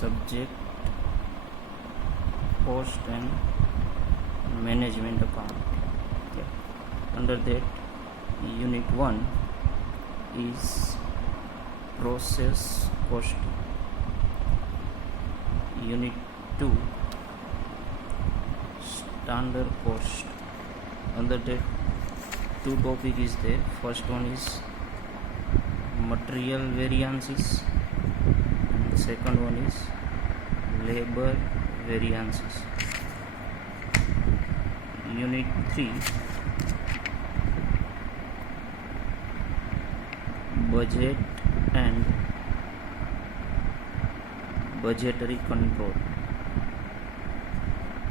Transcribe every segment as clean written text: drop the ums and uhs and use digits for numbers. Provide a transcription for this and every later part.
subject cost and management account. Okay. Under that, unit 1 is process costing. Unit 2 standard cost. Under that, two topic is there. First one is material variances and second one is labor variances. Unit 3 budget and budgetary control.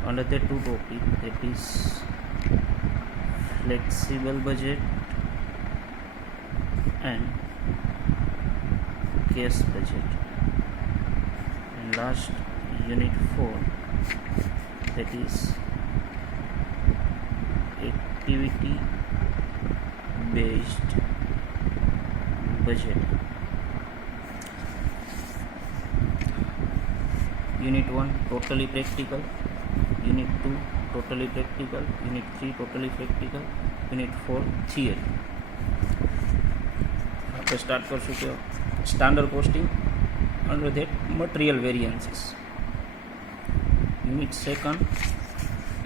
Under the two topic, that is flexible budget and cash budget. And last, unit 4, that is activity based budget. Unit 1 totally practical, unit 2 totally practical, unit 3 totally practical, unit 4 theory. આપણે start કરશું કે standard costing, under that material variances. Unit second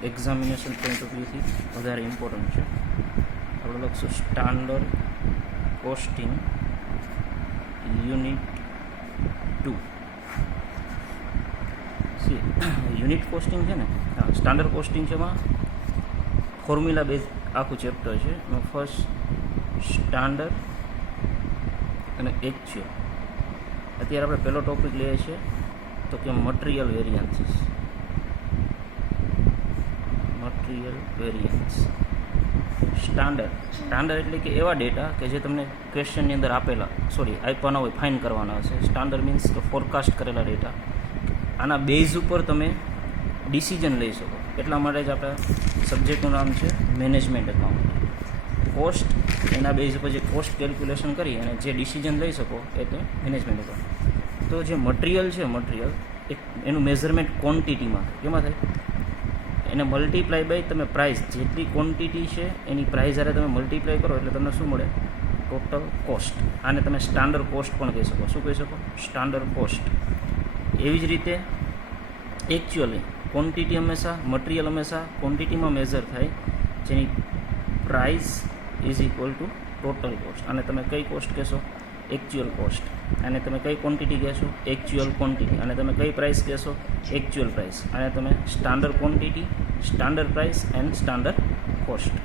examination point of વ્યૂથી વધારે important છે. આપણે લખશું standard costing unit 2. Unit costing છે ને, સ્ટાન્ડર્ડ કોસ્ટિંગ છે, એમાં ફોર્મ્યુલા બેઝ આખું ચેપ્ટર છે. એમાં ફર્સ્ટ સ્ટાન્ડર્ડ અને એકચ્યુઅલ. અત્યારે આપણે પહેલો ટોપિક લઈએ છીએ તો કે material variances. Material variance. Standard એટલે કે એવા ડેટા કે જે તમને ક્વેશ્ચનની અંદર આપવાના હોય, ફાઇન કરવાના હશે. સ્ટાન્ડર્ડ મીન્સ કે ફોરકાસ્ટ કરેલા ડેટા. આના બેઝ ઉપર તમે ડિસિઝન લઈ શકો. એટલા માટે જ આપણા સબ્જેક્ટનું નામ છે મેનેજમેન્ટ એકાઉન્ટ. કોસ્ટ, એના બેઝ ઉપર જે કોસ્ટ કેલ્ક્યુલેશન કરી અને જે ડિસિઝન લઈ શકો એ તો મેનેજમેન્ટ એકાઉન્ટ. તો જે મટીરિયલ છે, એનું મેઝરમેન્ટ ક્વોન્ટિટીમાં કેમાં થાય? એને મલ્ટીપ્લાય બાય તમે પ્રાઇસ, જેટલી ક્વોન્ટિટી છે એની પ્રાઇસ જ્યારે તમે મલ્ટીપ્લાય કરો એટલે તમને શું મળે? Total cost. આને તમે સ્ટાન્ડર્ડ કોસ્ટ પણ કહી શકો. શું કહી શકો? Standard cost. એવી જ રીતે એકચ્યુઅલી ક્વોન્ટિટી હંમેશા, મટીરિયલ હંમેશા ક્વોન્ટિટીમાં મેઝર થાય, જેની price is equal to total cost. અને તમે કઈ કોસ્ટ કહેશો? Actual cost. અને તમે કઈ ક્વોન્ટિટી કહેશો? Actual quantity. અને તમે કઈ પ્રાઇસ કહેશો? Actual price. અને તમે standard quantity, standard price and standard cost.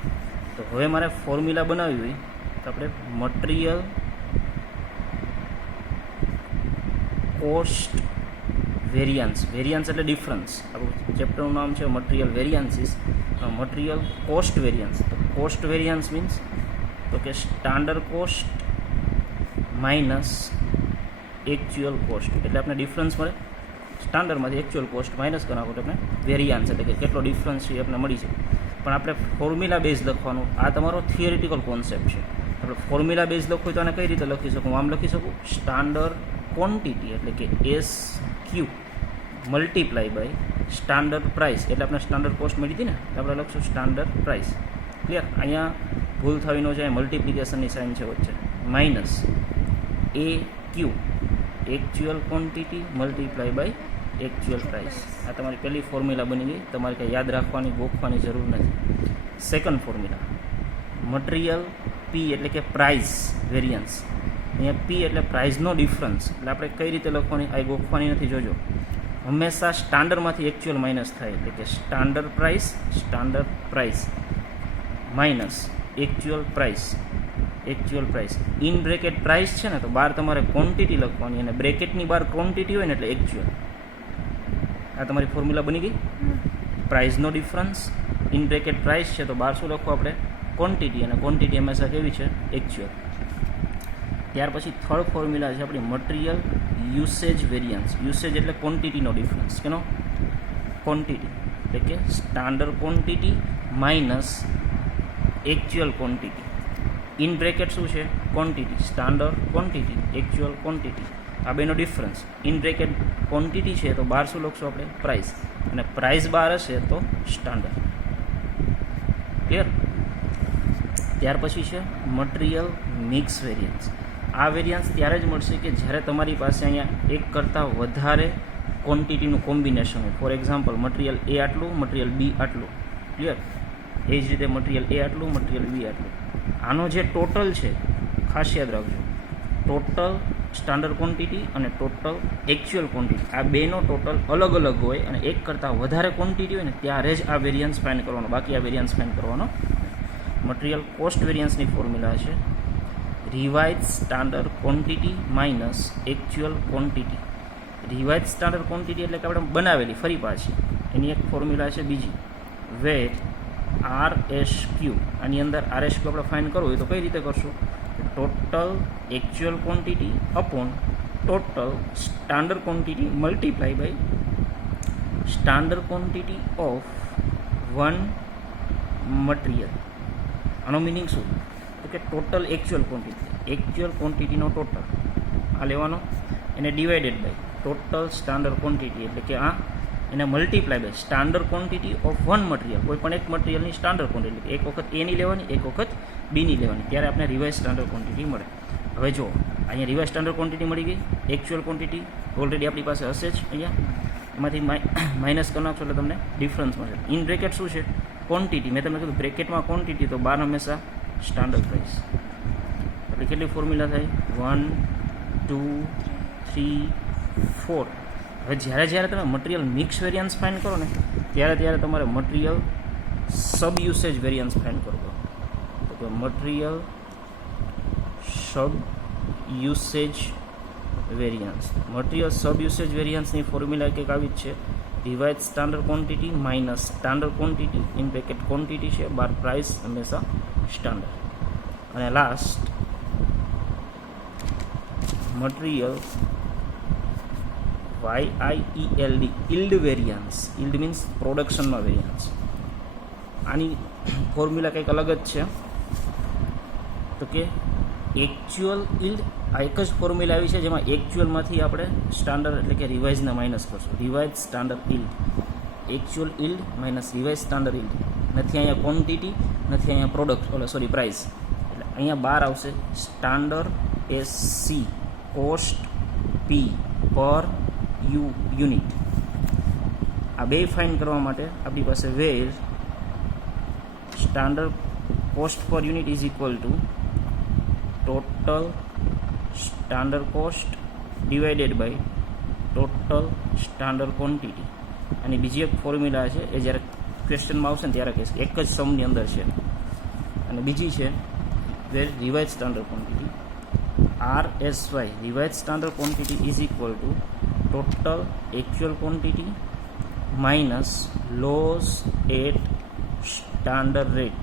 તો હવે મારે ફોર્મ્યુલા બનાવવી હોય તો આપણે મટીરિયલ કોસ્ટ વેરિયન્સ એટલે ડિફરન્સ. આપણું ચેપ્ટરનું નામ છે material variances. Material cost variance. તો કોસ્ટ વેરિયન્સ મીન્સ તો કે standard cost minus actual cost. એટલે આપણે ડિફરન્સ મળે. સ્ટાન્ડર્ડમાંથી એકચ્યુઅલ કોસ્ટ માઇનસ કરવાનો એટલે આપણે વેરિયન્સ, એટલે કે કેટલો ડિફરન્સ છે એ આપણે મળી છે. પણ આપણે ફોર્મ્યુલા બેઝ લખવાનું. આ તમારો થિયરિટિકલ કોન્સેપ્ટ છે. આપણે ફોર્મ્યુલા બેઝ લખવું હોય તો આને કઈ રીતે લખી શકું? આમ લખી શકું, સ્ટાન્ડર્ડ ક્વોન્ટિટી એટલે કે SQ multiply by standard price. એટલે આપણે સ્ટાન્ડર્ડ કોસ્ટ મળી હતી ને, આપણે લખશું સ્ટાન્ડર્ડ પ્રાઇસ. ક્લિયર? અહીંયા ભૂલ થવી ન જાય, મલ્ટીપ્લિકેશનની સાઇન છે વચ્ચે. Minus AQ actual quantity multiply by actual price. આ તમારી પહેલી ફોર્મ્યુલા બની ગઈ. તમારે કંઈ યાદ રાખવાની, ગોખવાની જરૂર નથી. સેકન્ડ ફોર્મ્યુલા મટીરિયલ P એટલે કે પ્રાઇસ વેરિયન્સ. અહીંયા P એટલે પ્રાઇસનો ડિફરન્સ. એટલે આપણે કઈ રીતે લખવાની, આ ગોખવાની નથી. જોજો, હંમેશા સ્ટાન્ડર્ડમાંથી એકચ્યુઅલ માઇનસ થાય. એટલે કે standard price minus actual price. In bracket price છે ને, તો બહાર તમારે ક્વોન્ટિટી લખવાની, અને બ્રેકેટની બહાર ક્વોન્ટિટી હોય ને એટલે એકચ્યુઅલ. આ તમારી ફોર્મ્યુલા બની ગઈ. પ્રાઇસનો ડિફરન્સ, ઇન બ્રેકેટ પ્રાઇસ છે તો બહાર શું લખવું આપણે? ક્વોન્ટિટી. અને ક્વોન્ટિટી હંમેશા કેવી છે? એકચ્યુઅલ. ત્યાર પછી થર્ડ ફોર્મ્યુલા છે આપણી મટીરિયલ યુસેજ વેરિયન્સ. યુસેજ એટલે ક્વોન્ટિટીનો ડિફરન્સ. કેનો? ક્વોન્ટિટી. એટલે કે standard quantity minus actual quantity. In bracket શું છે? Quantity. Standard quantity, actual quantity. આ બેનો ડિફરન્સ. ઇન બ્રેકેટ ક્વોન્ટિટી છે તો બહાર શું લખશું આપણે? પ્રાઇસ. અને પ્રાઇસ બહાર હશે તો સ્ટાન્ડર્ડ. ક્લિયર? ત્યાર પછી છે મટીરિયલ મિક્સ વેરિયન્સ. આ વેરિયન્સ ત્યારે જ મળશે કે જ્યારે તમારી પાસે અહીંયા એક કરતાં વધારે ક્વોન્ટિટીનું કોમ્બિનેશન હોય. ફોર એક્ઝામ્પલ, મટીરિયલ એ આટલું, મટીરિયલ બી આટલું. ક્લિયર? એ જ રીતે મટીરિયલ એ આટલું, મટીરિયલ બી આટલું. આનો જે ટોટલ છે, ખાસ યાદ રાખજો, ટોટલ સ્ટાન્ડર્ડ ક્વોન્ટિટી અને ટોટલ એકચ્યુઅલ ક્વોન્ટિટી, આ બેનો ટોટલ અલગ અલગ હોય અને એક કરતાં વધારે ક્વોન્ટિટી હોય ને ત્યારે જ આ વેરિયન્સ ફાઇન્ડ કરવાનો, બાકી આ વેરિયન્સ ફાઇન્ડ કરવાનો. મટીરિયલ કોસ્ટ વેરિયન્સની ફોર્મ્યુલા છે revise standard quantity minus actual quantity. Revise standard quantity એટલે કે આપણે બનાવેલી ફરી પાછી, એની એક ફોર્મ્યુલા છે બીજી, વેર RSQ. આની અંદર RSQ આપણે ફાઇન્ડ કરવું હોય તો કઈ રીતે કરશું? Total actual quantity upon total standard quantity multiply by standard quantity of one material. આનો મિનિંગ શું? તો કે ટોટલ એકચ્યુઅલ ક્વોન્ટિટીનો ટોટલ આ લેવાનો, એને divided by total standard quantity, એટલે કે આ એને multiply by standard quantity of one material. કોઈ પણ એક મટીરિયલની સ્ટાન્ડર્ડ ક્વોન્ટિટી, એક વખત એની લેવાની, એક વખત બીની લેવાની, ત્યારે આપણે રિવાઇઝ સ્ટાન્ડર્ડ ક્વોન્ટિટી મળે. હવે જો અહીંયા રિવાઇઝ સ્ટાન્ડર્ડ ક્વોન્ટિટી મળી ગઈ, એકચ્યુઅલ ક્વોન્ટિટી ઓલરેડી આપણી પાસે હશે જ અહીંયા, એમાંથી માઇનસ કરી નાખશો એટલે તમને ડિફરન્સ મળશે. ઇન બ્રેકેટ શું છે? ક્વોન્ટિટી. મેં તમને કીધું બ્રેકેટમાં ક્વોન્ટિટી, તો બાર હંમેશા સ્ટાન્ડર્ડ પ્રાઇસ. એટલે કેટલી ફોર્મ્યુલા થાય? 1 2 3 4. હવે જ્યારે તમે મટીરિયલ મિક્સ વેરિયન્સ ફાઇન્ડ કરો ને ત્યારે તમારે material sub usage variance find કરવો. તો કે material sub usage variance. Material sub usage વેરિયન્સની ફોર્મ્યુલા કંઈક આવી જ છે, divide standard quantity minus standard quantity in bracket quantity છે બાર પ્રાઇસ હંમેશા સ્ટાન્ડર્ડ. અને last material YIELD yield variance. Yield means પ્રોડક્શનમાં વેરિયન્સ. આની ફોર્મ્યુલા કંઈક અલગ જ છે. તો કે એકચ્યુઅલ ઇલ્ડ, આ એક જ ફોર્મ્યુલા આવી છે જેમાં એકચ્યુઅલમાંથી આપણે સ્ટાન્ડર્ડ એટલે કે રિવાઇઝને માઇનસ કરશું. Revise standard yield, actual yield minus revise standard yield. નથી અહીંયા ક્વોન્ટિટી, નથી અહીંયા પ્રોડક્ટ, પ્રાઇસ. એટલે અહીંયા બાર આવશે standard SC cost P per unit. આ બે ફાઇન કરવા માટે આપણી પાસે where standard cost per unit is equal to total standard cost divided by total standard quantity. અને બીજી એક ફોર્મ્યુલા છે એ જ્યારે ક્વેશ્ચનમાં આવશે ને ત્યારે કહેશે, એક જ સમની અંદર છે. અને બીજી છે where revise standard quantity RSY, revise standard quantity is equal to total actual quantity minus loss at standard rate.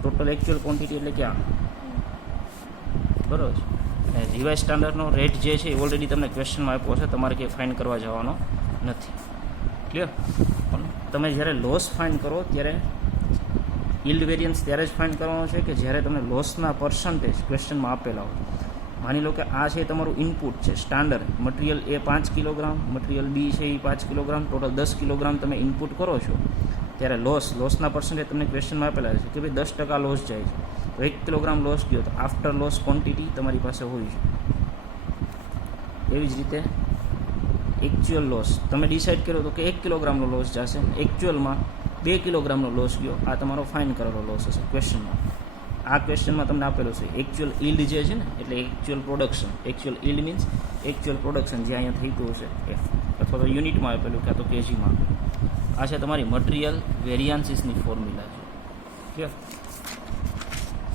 Total actual quantity એટલે ક્યાં? બરાબર છે. અને રિવાઇઝ સ્ટાન્ડર્ડનો રેટ જે છે એ ઓલરેડી તમને ક્વેશ્ચનમાં આપ્યો છે, તમારે કંઈ ફાઇન કરવા જવાનો નથી. ક્લિયર? પણ તમે જ્યારે લોસ ફાઇન કરો ત્યારે ઇલ્ડ વેરિયન્સ ત્યારે જ ફાઇન કરવાનો છે કે જ્યારે તમને લોસના પર્સન્ટેજ ક્વેશ્ચનમાં આપેલા હોય. માની લો કે આ છે તમારું ઇનપુટ છે સ્ટાન્ડર્ડ, મટીરિયલ એ 5 કિલોગ્રામ, મટીરિયલ બી છે એ 5 કિલોગ્રામ, ટોટલ 10 કિલોગ્રામ તમે ઇનપુટ કરો છો, ત્યારે લોસના પર્સન્ટેજ તમને ક્વેશ્ચનમાં આપેલા છે કે ભાઈ 10% લોસ જાય છે. તો 1 કિલોગ્રામ લોસ ગયો તો આફ્ટર લોસ ક્વોન્ટિટી તમારી પાસે હોવી જોઈએ. એવી જ રીતે એકચ્યુઅલ લોસ તમે ડિસાઇડ કર્યો તો કે 1 કિલોગ્રામનો લોસ જશે, એકચ્યુઅલમાં 2 કિલોગ્રામનો લોસ ગયો, આ તમારો ફાઇન કરેલો લોસ હશે ક્વેશ્ચનમાં. આ ક્વેશ્ચનમાં તમને આપેલું છે એકચ્યુઅલ ઇલ્ડ જે છે ને એટલે actual production. Actual yield means actual production જે અહીંયા થતું હશે F, અથવા તો યુનિટમાં આપેલું કાં તો કેજીમાં આપેલું. આ છે તમારી મટીરિયલ વેરિયન્સીસની ફોર્મ્યુલા છે.